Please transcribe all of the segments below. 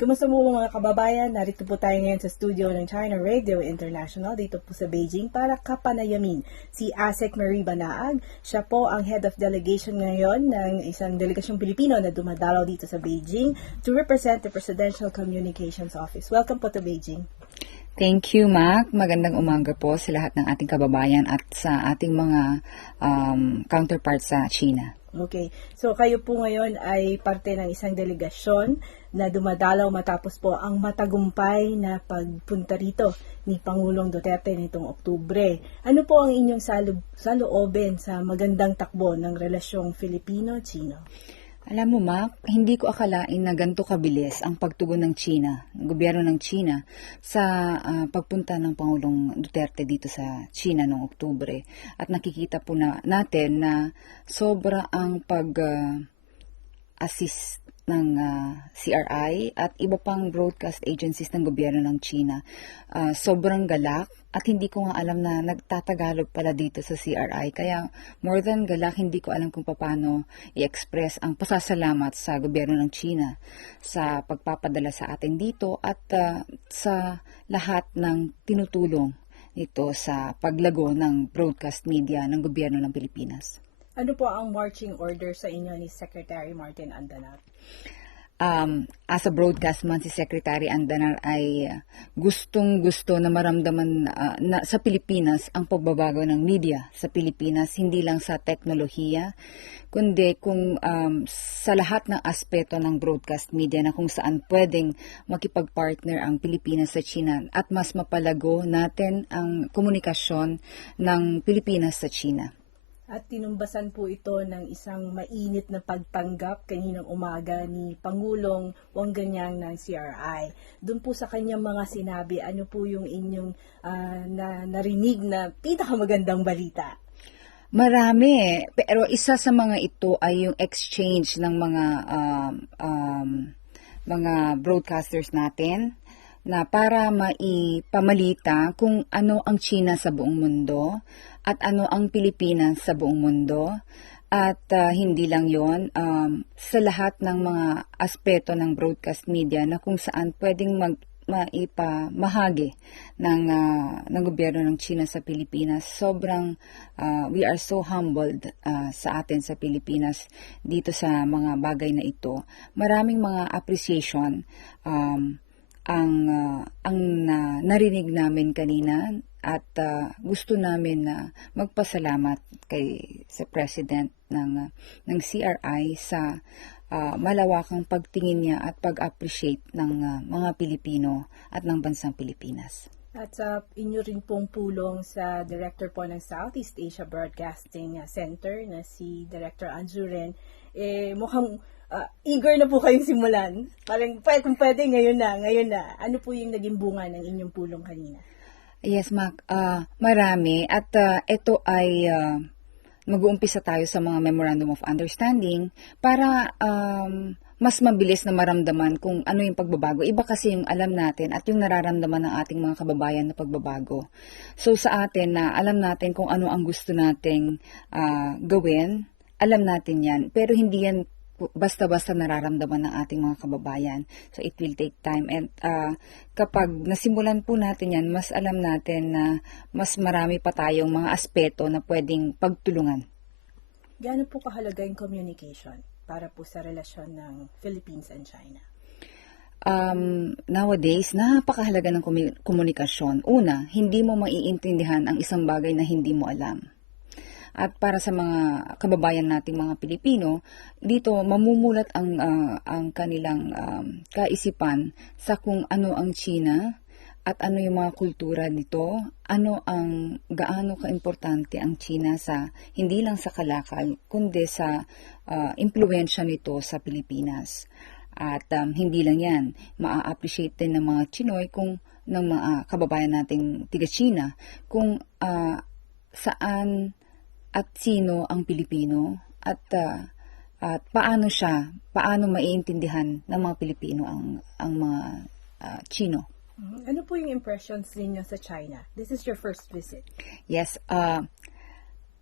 Kumusta mo mga kababayan? Narito po tayo ngayon sa studio ng China Radio International dito po sa Beijing para kapanayamin si Asek Marie Banaag. Siya po ang head of delegation ngayon ng isang delegasyong Pilipino na dumadalaw dito sa Beijing to represent the Presidential Communications Office. Welcome po to Beijing. Thank you, Mac. Magandang umaga po sa lahat ng ating kababayan at sa ating mga um, counterparts sa China. Okay. So kayo po ngayon ay parte ng isang delegasyon na dumadalaw matapos po ang matagumpay na pagpunta rito ni Pangulong Duterte nitong Oktubre. Ano po ang inyong salub, salooben sa magandang takbo ng relasyong Filipino-Chino? Alam mo, Mac, hindi ko akalain na ganito kabilis ang pagtugon ng China, ng gobyerno ng China, sa ah, pagpunta ng Pangulong Duterte dito sa China noong Oktubre. At nakikita po na natin na sobra ang pag-assist ng ah, CRI at iba pang broadcast agencies ng gobyerno ng China. Ah, sobrang galak at hindi ko nga alam na nagtatagalog pala dito sa CRI. Kaya more than galak, hindi ko alam kung paano i-express ang pasasalamat sa gobyerno ng China sa pagpapadala sa atin dito at ah, sa lahat ng tinutulong nito sa paglago ng broadcast media ng gobyerno ng Pilipinas. Ano po ang marching order sa inyo ni Secretary Martin Andanat? um, as a broadcast man si Secretary Andanar ay uh, gustong gusto na maramdaman uh, na sa Pilipinas ang pagbabago ng media sa Pilipinas hindi lang sa teknolohiya kundi kung um, sa lahat ng aspeto ng broadcast media na kung saan pwedeng makipag-partner ang Pilipinas sa China at mas mapalago natin ang komunikasyon ng Pilipinas sa China. At tinumbasan po ito ng isang mainit na pagtanggap kaninang umaga ni Pangulong Wangganyang ng CRI. Doon po sa kanyang mga sinabi, ano po yung inyong ah, na, narinig na pinakamagandang balita? Marami, pero isa sa mga ito ay yung exchange ng mga um, um, mga broadcasters natin na para maipamalita kung ano ang China sa buong mundo at ano ang Pilipinas sa buong mundo. At ah, hindi lang yon um, sa lahat ng mga aspeto ng broadcast media na kung saan pwedeng mag maipamahagi ng ah, ng gobyerno ng China sa Pilipinas. Sobrang ah, we are so humbled ah, sa atin sa Pilipinas dito sa mga bagay na ito. Maraming mga appreciation um, ang ah, ang na- narinig namin kanina at ah, gusto namin na magpasalamat kay sa president ng ah, ng CRI sa ah, malawakang pagtingin niya at pag-appreciate ng ah, mga Pilipino at ng bansang Pilipinas. At sa inyo rin pong pulong sa director po ng Southeast Asia Broadcasting Center na si Director Anjuren, eh mukhang ah, eager na po kayong simulan. Parang kung pwede ngayon na, ngayon na. Ano po yung naging bunga ng inyong pulong kanina? Yes, Mac. ah, marami. At ah, ito ay ah, mag-uumpisa tayo sa mga Memorandum of Understanding para um, mas mabilis na maramdaman kung ano yung pagbabago. Iba kasi yung alam natin at yung nararamdaman ng ating mga kababayan na pagbabago. So sa atin na alam natin kung ano ang gusto nating ah, gawin, alam natin yan. Pero hindi yan basta-basta nararamdaman ng ating mga kababayan. So it will take time and ah, kapag nasimulan po natin yan, mas alam natin na mas marami pa tayong mga aspeto na pwedeng pagtulungan. Gaano po kahalaga yung communication para po sa relasyon ng Philippines and China? Um, nowadays, napakahalaga ng komu- komunikasyon. Una, hindi mo maiintindihan ang isang bagay na hindi mo alam. At para sa mga kababayan nating mga Pilipino, dito mamumulat ang ah, ang kanilang um, kaisipan sa kung ano ang China at ano yung mga kultura nito, ano ang gaano kaimportante ang China sa hindi lang sa kalakal kundi sa ah, impluwensya nito sa Pilipinas. At um, hindi lang yan, maa-appreciate din ng mga Chinoy kung ng mga kababayan nating tiga China kung ah, saan at sino ang Pilipino at ah, at paano siya, paano maiintindihan ng mga Pilipino ang ang mga ah, Chino. Mhm. Ano po yung impressions ninyo sa China? This is your first visit. Yes, uh,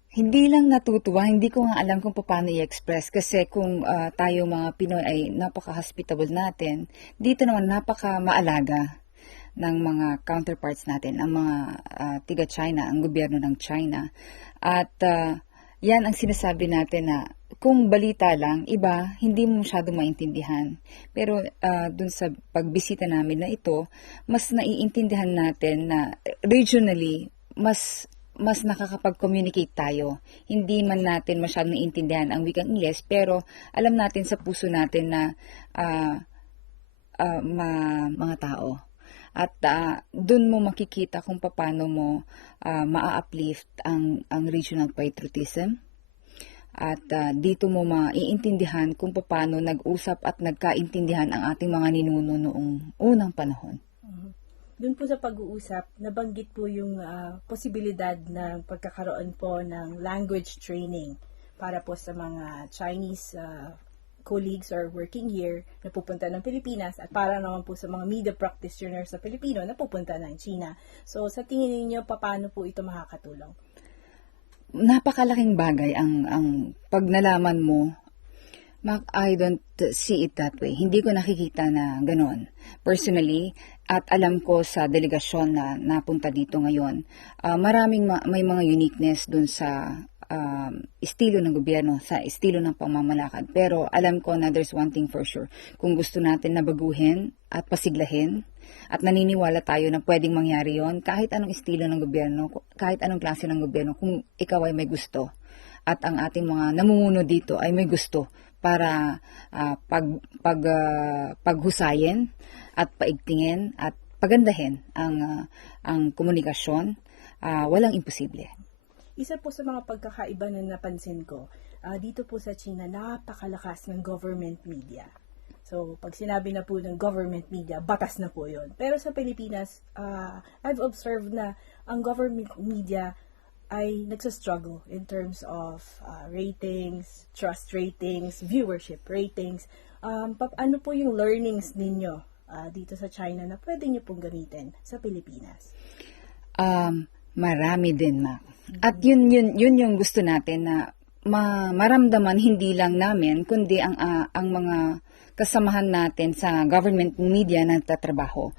Hindi lang natutuwa, hindi ko nga alam kung paano i-express kasi kung ah, tayo mga Pinoy ay napaka-hospitable natin, dito naman napaka-maalaga ng mga counterparts natin, ang mga ah, tiga-China, ang gobyerno ng China. At ah, yan ang sinasabi natin na kung balita lang, iba, hindi mo masyadong maintindihan. Pero ah, dun sa pagbisita namin na ito, mas naiintindihan natin na regionally, mas mas nakakapag-communicate tayo. Hindi man natin masyadong naiintindihan ang wikang Ingles, pero alam natin sa puso natin na ah, ah, ma- mga tao. At ah, doon mo makikita kung paano mo ah, maa-uplift ang, ang regional patriotism. At ah, dito mo maiintindihan kung paano nag-usap at nagkaintindihan ang ating mga ninuno noong unang panahon. Doon po sa pag-uusap, nabanggit po yung ah, posibilidad ng pagkakaroon po ng language training para po sa mga Chinese ah, colleagues or working here na pupunta ng Pilipinas at para naman po sa mga media practitioners sa Pilipino na pupunta ng China. So sa tingin ninyo, paano po ito makakatulong? napakalaking bagay ang ang pag nalaman mo Mac, I don't see it that way. Hindi ko nakikita na ganon. Personally, at alam ko sa delegasyon na napunta dito ngayon, ah, maraming ma- may mga uniqueness dun sa um, estilo ng gobyerno, sa estilo ng pamamalakad. Pero alam ko na there's one thing for sure. Kung gusto natin na baguhin at pasiglahin, at naniniwala tayo na pwedeng mangyari yon kahit anong estilo ng gobyerno, kahit anong klase ng gobyerno, kung ikaw ay may gusto at ang ating mga namumuno dito ay may gusto para ah, pag pag ah, paghusayin at paigtingin at pagandahin ang ah, ang komunikasyon ah, walang imposible. Isa po sa mga pagkakaiba na napansin ko, ah, dito po sa China, napakalakas ng government media. So, pag sinabi na po ng government media, batas na po yon. Pero sa Pilipinas, ah, I've observed na ang government media ay nagsa-struggle in terms of ah, ratings, trust ratings, viewership ratings. Um, pap- ano po yung learnings ninyo ah, dito sa China na pwede nyo pong gamitin sa Pilipinas? Um, marami din, Mac. At yun, yun, yun yung gusto natin na ma- maramdaman hindi lang namin, kundi ang, ah, ang mga kasamahan natin sa government media na nagtatrabaho.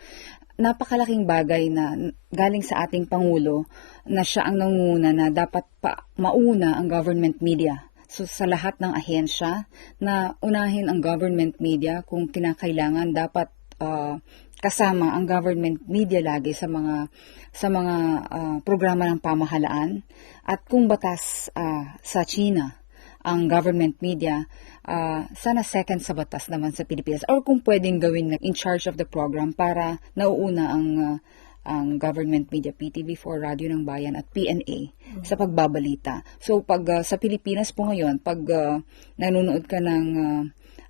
Napakalaking bagay na galing sa ating Pangulo na siya ang nanguna na dapat pa mauna ang government media. So sa lahat ng ahensya na unahin ang government media kung kinakailangan dapat ah, kasama ang government media lagi sa mga sa mga ah, programa ng pamahalaan at kung batas ah, sa China ang government media ah, sana second sa batas naman sa Pilipinas or kung pwedeng gawin na in charge of the program para nauuna ang ah, ang government media PTV4 Radio ng Bayan at PNA sa pagbabalita. So pag ah, sa Pilipinas po ngayon, pag ah, nanonood ka ng ah,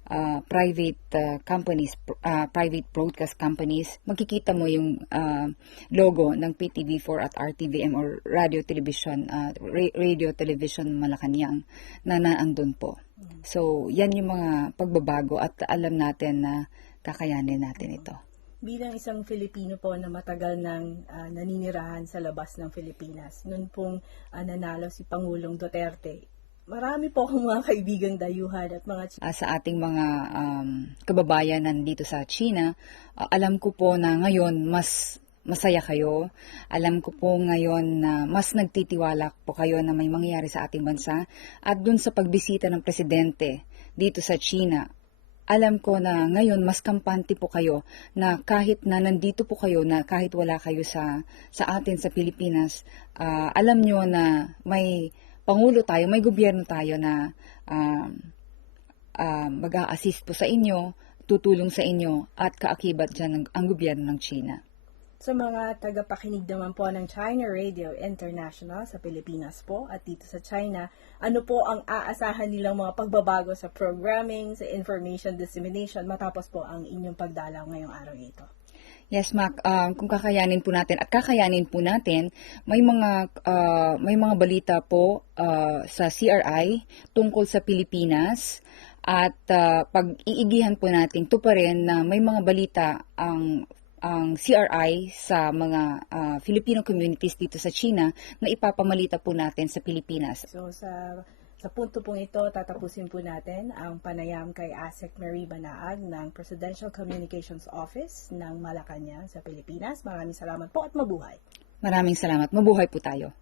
ah, private ah, companies, ah, private broadcast companies, makikita mo yung ah, logo ng PTV4 at RTVM or Radio Television, ah, Ra- Radio Television Malacanang na naandun po. So, yan yung mga pagbabago at alam natin na kakayanin natin ito. bilang isang Filipino po na matagal nang ah, naninirahan sa labas ng Pilipinas, noon pong ah, nanalo si Pangulong Duterte, marami po akong mga kaibigang dayuhan at mga Ah, sa ating mga um, kababayan nandito sa China, ah, alam ko po na ngayon mas masaya kayo. Alam ko po ngayon na mas nagtitiwala po kayo na may mangyayari sa ating bansa. At dun sa pagbisita ng presidente dito sa China, alam ko na ngayon mas kampante po kayo na kahit na nandito po kayo na kahit wala kayo sa sa atin sa Pilipinas, ah, alam nyo na may pangulo tayo, may gobyerno tayo na um, ah, mag-a-assist po sa inyo, tutulong sa inyo at kaakibat dyan ang, ang gobyerno ng China. sa mga tagapakinig naman po ng China Radio International sa Pilipinas po at dito sa China, ano po ang aasahan nilang mga pagbabago sa programming, sa information dissemination matapos po ang inyong pagdalaw ngayong araw ito? Yes, Mac, um, kung kakayanin po natin at kakayanin po natin, may mga ah, may mga balita po ah, sa CRI tungkol sa Pilipinas at ah, pag-iigihan po natin to pa rin na may mga balita ang ang CRI sa mga ah, Filipino communities dito sa China na ipapamalita po natin sa Pilipinas. So sa sa punto pong ito, tatapusin po natin ang panayam kay ASEC Marie Banaag ng Presidential Communications Office ng Malacanang sa Pilipinas. Maraming salamat po at mabuhay. Maraming salamat. Mabuhay po tayo.